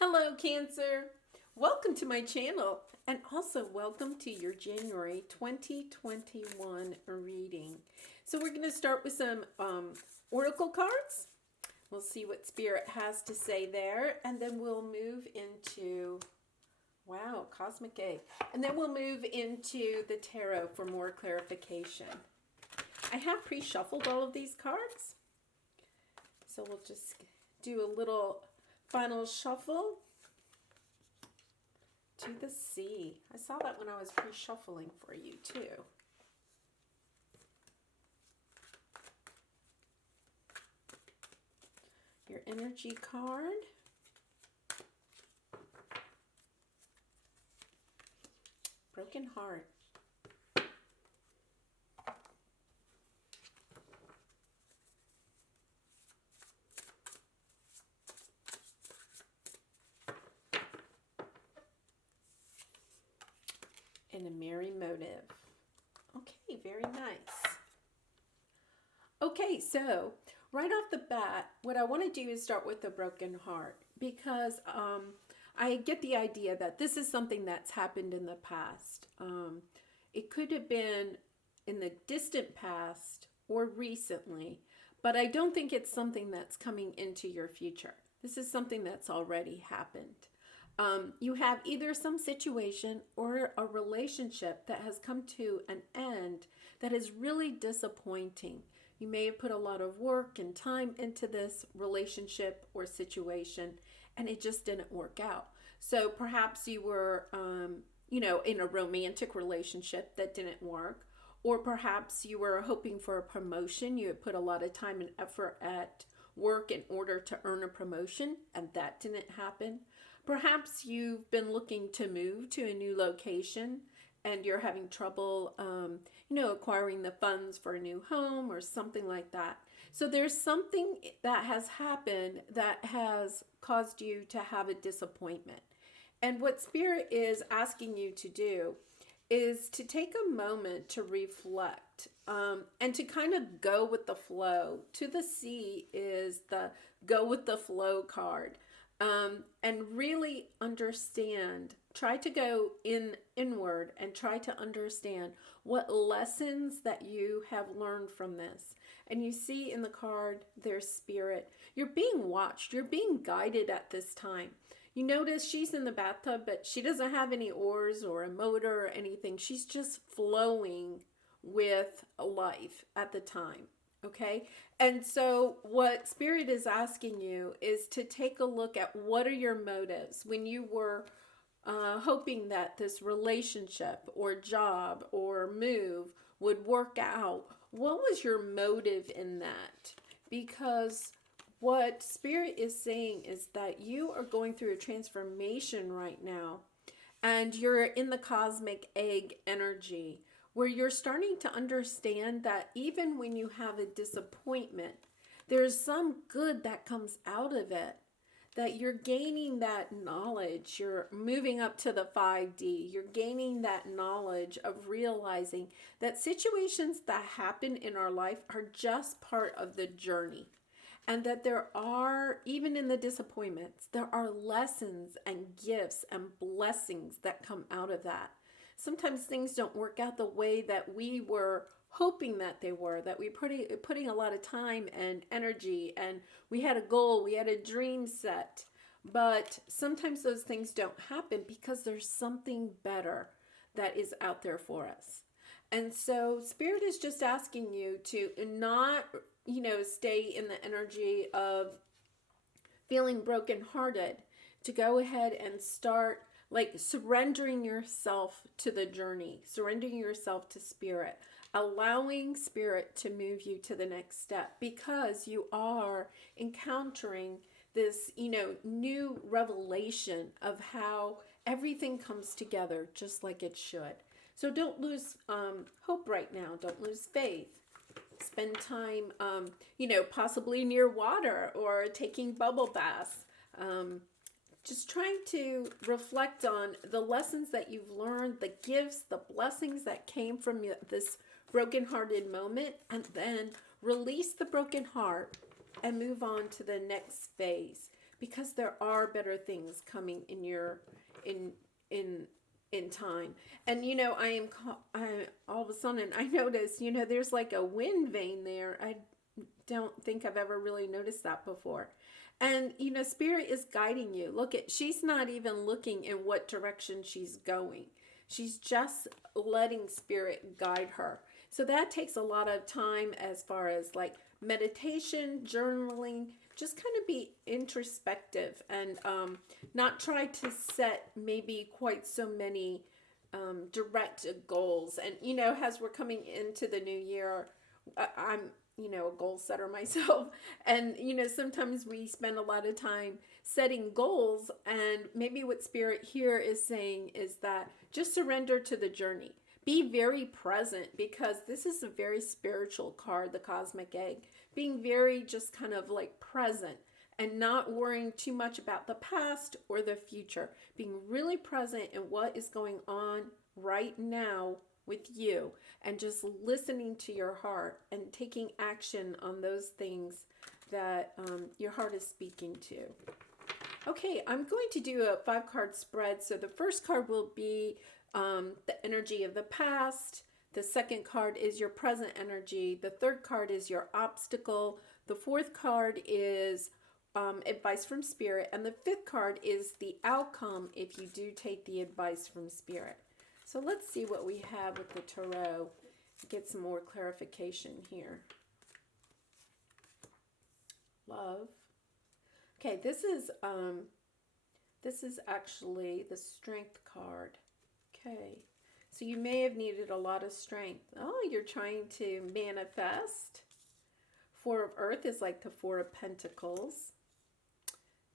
Hello, Cancer. Welcome to my channel and also welcome to your January 2021 reading. So we're going to start with some oracle cards. We'll see what Spirit has to say there, and then we'll move into, wow, Cosmic Egg. And then we'll move into the tarot for more clarification. I have pre-shuffled all of these cards, so we'll just do a little final shuffle to the sea. I saw that when I was pre-shuffling for you too. Your energy card. Broken heart. And a merry motive. Okay, very nice. Okay, so right off the bat, what I want to do is start with the broken heart, because I get the idea that this is something that's happened in the past. It could have been in the distant past or recently, but I don't think it's something that's coming into your future. This is something that's already happened. You have either some situation or a relationship that has come to an end that is really disappointing. You may have put a lot of work and time into this relationship or situation, and it just didn't work out. So perhaps you were, in a romantic relationship that didn't work, or perhaps you were hoping for a promotion. You had put a lot of time and effort at work in order to earn a promotion, and that didn't happen. Perhaps you've been looking to move to a new location and you're having trouble, acquiring the funds for a new home or something like that. So there's something that has happened that has caused you to have a disappointment. And what Spirit is asking you to do is to take a moment to reflect and to kind of go with the flow. To the sea is the go with the flow card. And really understand, try to go inward and try to understand what lessons that you have learned from this. And you see in the card, there's Spirit. You're being watched. You're being guided at this time. You notice she's in the bathtub, but she doesn't have any oars or a motor or anything. She's just flowing with life at the time. Okay, and so what Spirit is asking you is to take a look at what are your motives when you were hoping that this relationship or job or move would work out. What was your motive in that? Because what Spirit is saying is that you are going through a transformation right now, and you're in the cosmic egg energy, where you're starting to understand that even when you have a disappointment, there's some good that comes out of it, that you're gaining that knowledge. You're moving up to the 5D. You're gaining that knowledge of realizing that situations that happen in our life are just part of the journey. And that there are, even in the disappointments, there are lessons and gifts and blessings that come out of that. Sometimes things don't work out the way that we were hoping that they were, that we putting a lot of time and energy, and we had a goal, we had a dream set. But sometimes those things don't happen because there's something better that is out there for us. And so Spirit is just asking you to not, stay in the energy of feeling brokenhearted, to go ahead and start surrendering yourself to the journey, surrendering yourself to Spirit, allowing Spirit to move you to the next step, because you are encountering this, new revelation of how everything comes together just like it should. So don't lose hope right now. Don't lose faith. Spend time, possibly near water or taking bubble baths. Just trying to reflect on the lessons that you've learned, the gifts, the blessings that came from this brokenhearted moment, and then release the broken heart and move on to the next phase. because there are better things coming in your in in in time. And I all of a sudden I noticed, there's like a wind vein there. I don't think I've ever really noticed that before. And Spirit is guiding you. Look at, she's not even looking in what direction she's going. She's just letting Spirit guide her. So that takes a lot of time as far as like meditation, journaling, just kind of be introspective and not try to set maybe quite so many direct goals. And, as we're coming into the new year, I'm, a goal setter myself. And, sometimes we spend a lot of time setting goals. And maybe what Spirit here is saying is that just surrender to the journey. Be very present, because this is a very spiritual card, the Cosmic Egg. Being very just kind of like present and not worrying too much about the past or the future. Being really present in what is going on right now with you, and just listening to your heart and taking action on those things that your heart is speaking to. Okay, I'm going to do a 5-card spread. So the first card will be the energy of the past. The second card is your present energy. The third card is your obstacle. The fourth card is advice from Spirit. And the fifth card is the outcome if you do take the advice from Spirit. So let's see what we have with the tarot. Get some more clarification here. Love. Okay, this is actually the Strength card. Okay, so you may have needed a lot of strength. Oh, you're trying to manifest. Four of Earth is like the Four of Pentacles.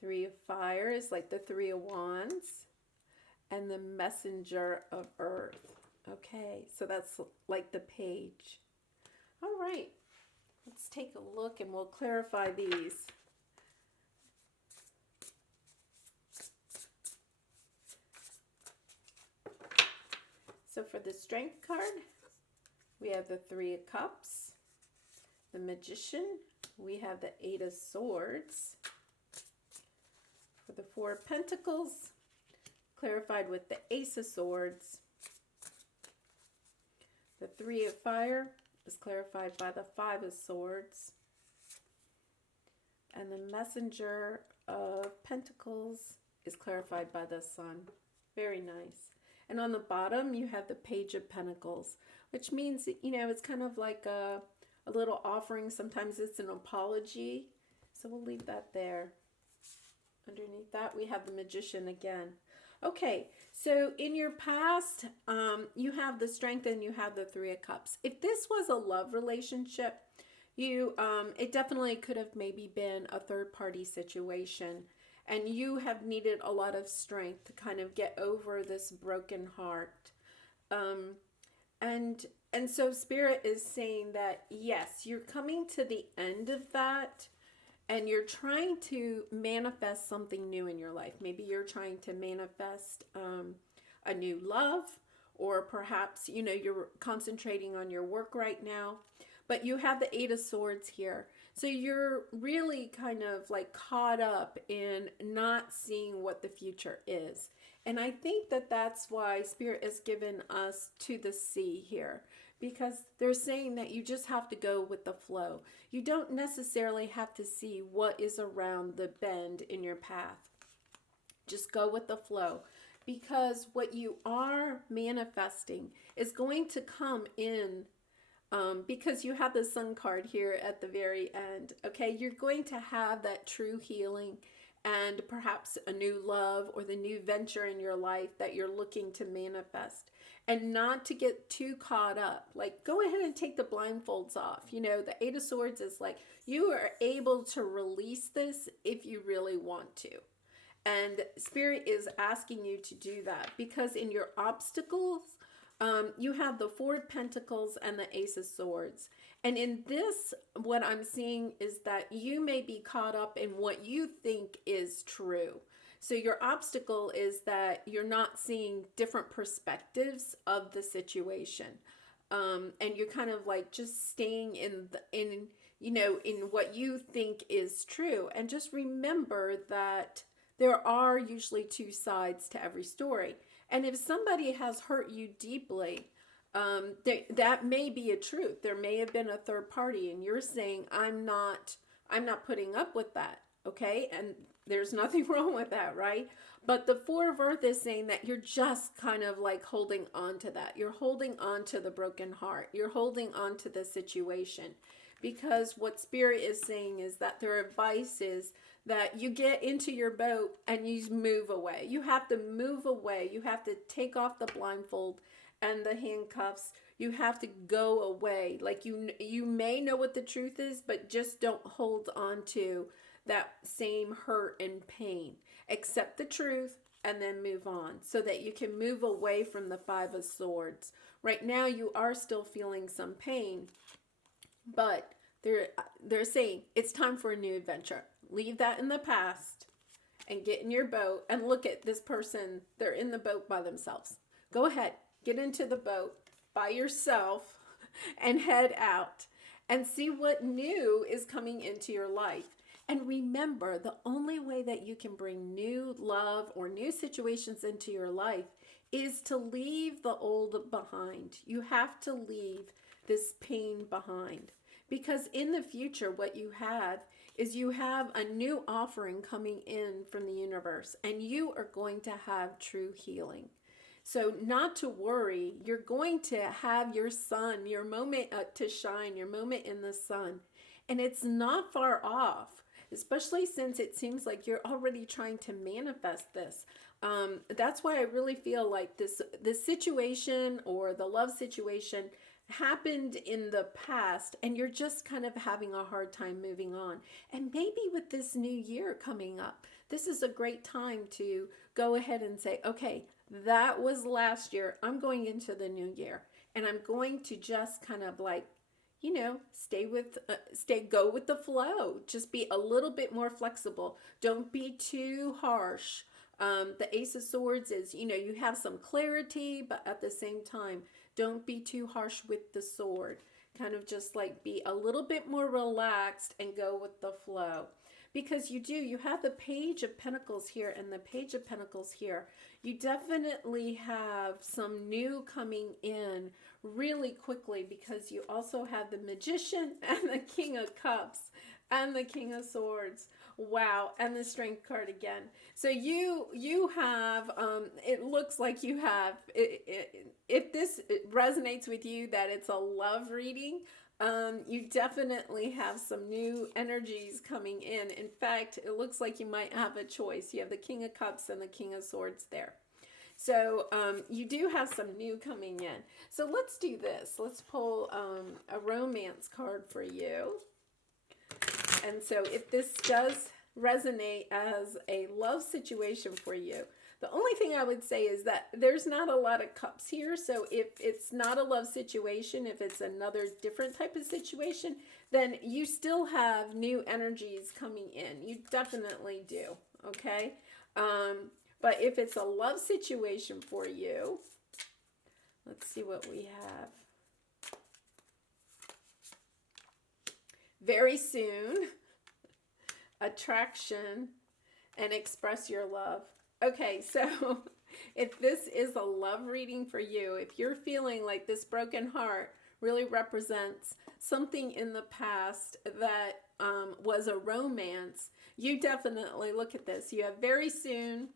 Three of Fire is like the Three of Wands. And the Messenger of Earth. Okay, so that's like the Page. All right, let's take a look and we'll clarify these. So for the Strength card, we have the Three of Cups, the Magician, we have the Eight of Swords. For the Four of Pentacles, clarified with the Ace of Swords. The Three of Fire is clarified by the Five of Swords. And the Messenger of Pentacles is clarified by the Sun. Very nice. And on the bottom, you have the Page of Pentacles, which means, it's kind of like a little offering. Sometimes it's an apology. So we'll leave that there. Underneath that, we have the Magician again. Okay, so in your past, you have the Strength and you have the Three of Cups. If this was a love relationship, it definitely could have maybe been a third-party situation, and you have needed a lot of strength to kind of get over this broken heart. And so Spirit is saying that, yes, you're coming to the end of that, and you're trying to manifest something new in your life. Maybe you're trying to manifest a new love, or perhaps, you're concentrating on your work right now. But you have the Eight of Swords here. So you're really kind of like caught up in not seeing what the future is. And I think that that's why Spirit has given us to the sea here, because they're saying that you just have to go with the flow. You don't necessarily have to see what is around the bend in your path. Just go with the flow, because what you are manifesting is going to come in, because you have the Sun card here at the very end. Okay, you're going to have that true healing and perhaps a new love or the new venture in your life that you're looking to manifest. And not to get too caught up. Like, go ahead and take the blindfolds off. The Eight of Swords is like, you are able to release this if you really want to. And Spirit is asking you to do that, because in your obstacles, you have the Four of Pentacles and the Ace of Swords. And in this, what I'm seeing is that you may be caught up in what you think is true. So your obstacle is that you're not seeing different perspectives of the situation. And you're kind of like just staying in in what you think is true. And just remember that there are usually two sides to every story. And if somebody has hurt you deeply, that may be a truth. There may have been a third party, and you're saying, I'm not putting up with that. Okay. And there's nothing wrong with that, right? But the Four of Earth is saying that you're just kind of like holding on to that. You're holding on to the broken heart. You're holding on to the situation. Because what Spirit is saying is that their advice is that you get into your boat and you move away. You have to move away. You have to take off the blindfold and the handcuffs. You have to go away. Like you may know what the truth is, but just don't hold on to that same hurt and pain. Accept the truth and then move on so that you can move away from the Five of Swords. Right now you are still feeling some pain, but they're saying it's time for a new adventure. Leave that in the past and get in your boat and look at this person. They're in the boat by themselves. Go ahead, get into the boat by yourself and head out and see what new is coming into your life. And remember, the only way that you can bring new love or new situations into your life is to leave the old behind. You have to leave this pain behind. Because in the future, what you have is you have a new offering coming in from the universe, and you are going to have true healing. So not to worry, you're going to have your sun, your moment to shine, your moment in the sun. And it's not far off, especially since it seems like you're already trying to manifest this. That's why I really feel like this situation or the love situation happened in the past, and you're just kind of having a hard time moving on. And maybe with this new year coming up, this is a great time to go ahead and say, okay, that was last year. I'm going into the new year, and I'm going to just kind of like, go with the flow. Just be a little bit more flexible. Don't be too harsh. The Ace of Swords is, you have some clarity, but at the same time, don't be too harsh with the sword. Kind of just like be a little bit more relaxed and go with the flow. Because you have the Page of Pentacles here and the Page of Pentacles here. You definitely have some new coming in really quickly, because you also have the Magician and the King of Cups and the King of Swords. Wow. And the Strength card again. So you have, it looks like you have, if this resonates with you, that it's a love reading, you definitely have some new energies coming in. In fact, it looks like you might have a choice. You have the King of Cups and the King of Swords there. So you do have some new coming in. So let's do this. Let's pull a romance card for you. And so if this does resonate as a love situation for you, the only thing I would say is that there's not a lot of cups here. So if it's not a love situation, if it's another different type of situation, then you still have new energies coming in. You definitely do. Okay. But if it's a love situation for you, let's see what we have. Very soon, attraction, and express your love. Okay, so if this is a love reading for you, if you're feeling like this broken heart really represents something in the past that was a romance, you definitely look at this. You have very soon,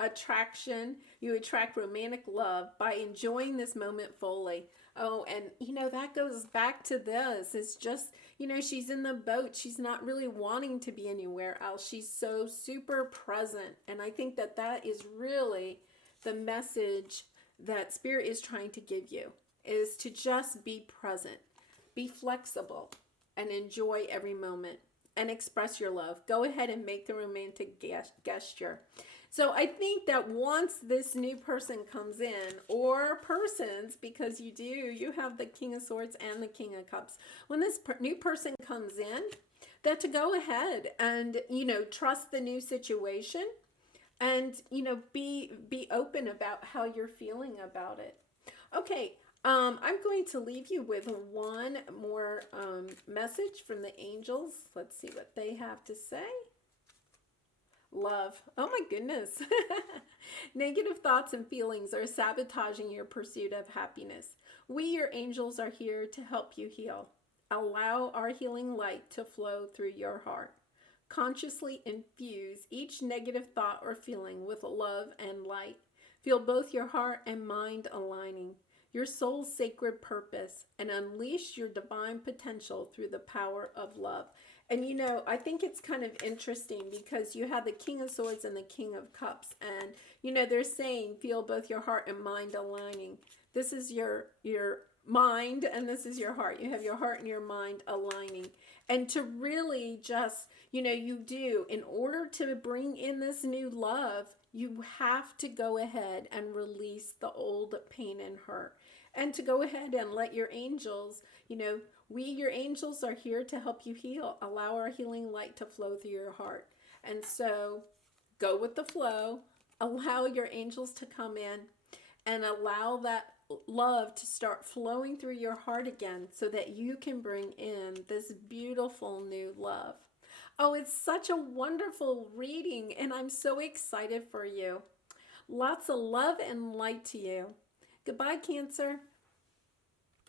attraction. You attract romantic love by enjoying this moment fully. Oh, and that goes back to this. It's just, she's in the boat. She's not really wanting to be anywhere else. She's so super present. And I think that that is really the message that Spirit is trying to give you, is to just be present, be flexible, and enjoy every moment and express your love. Go ahead and make the romantic gesture. So I think that once this new person comes in, or persons, because you have the King of Swords and the King of Cups. When this new person comes in, that to go ahead and, trust the new situation and, be open about how you're feeling about it. Okay, I'm going to leave you with one more message from the angels. Let's see what they have to say. Love. Oh my goodness. Negative thoughts and feelings are sabotaging your pursuit of happiness. We, your angels, are here to help you heal. Allow our healing light to flow through your heart. Consciously infuse each negative thought or feeling with love and light. Feel both your heart and mind aligning, your soul's sacred purpose, and unleash your divine potential through the power of love. And you know, I think it's kind of interesting because you have the King of Swords and the King of Cups, and you know, they're saying feel both your heart and mind aligning. This is your mind and this is your heart. You have your heart and your mind aligning. And to really just, you know, you do, in order to bring in this new love, you have to go ahead and release the old pain and hurt. And to go ahead and let your angels, you know, we, your angels, are here to help you heal. Allow our healing light to flow through your heart. And so go with the flow. Allow your angels to come in and allow that love to start flowing through your heart again so that you can bring in this beautiful new love. Oh, it's such a wonderful reading, and I'm so excited for you. Lots of love and light to you. Goodbye, Cancer.